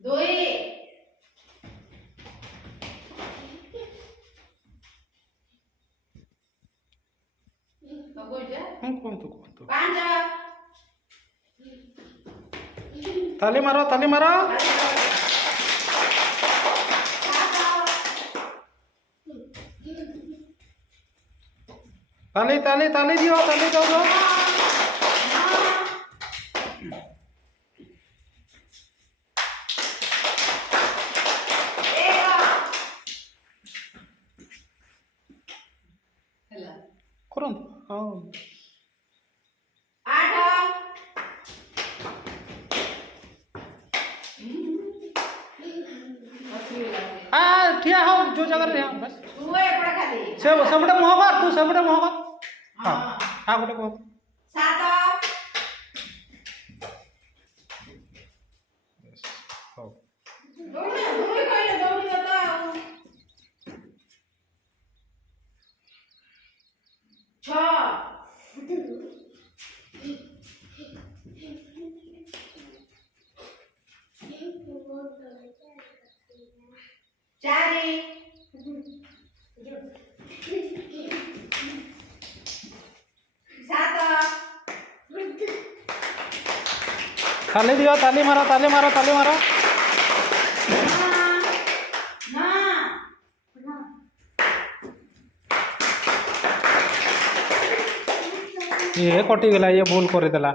ଦୁଇ ପାଞ୍ଚ ताली मारो ताली मारो। ताली ताली ताली दियो ताली दो दो। କରନ୍ତୁ ହଁ ठिया हो जो जगह रे बस से सबटे मुह कर तू सबटे मुह कर हां हां गोटे कह सात हो दौड़ी दौड़ी कहले दौड़ी तो छ चारि सात ताली दियो ताली मारो ताली मारो ताली मारो। ये कटिगला ये भूल कर देला।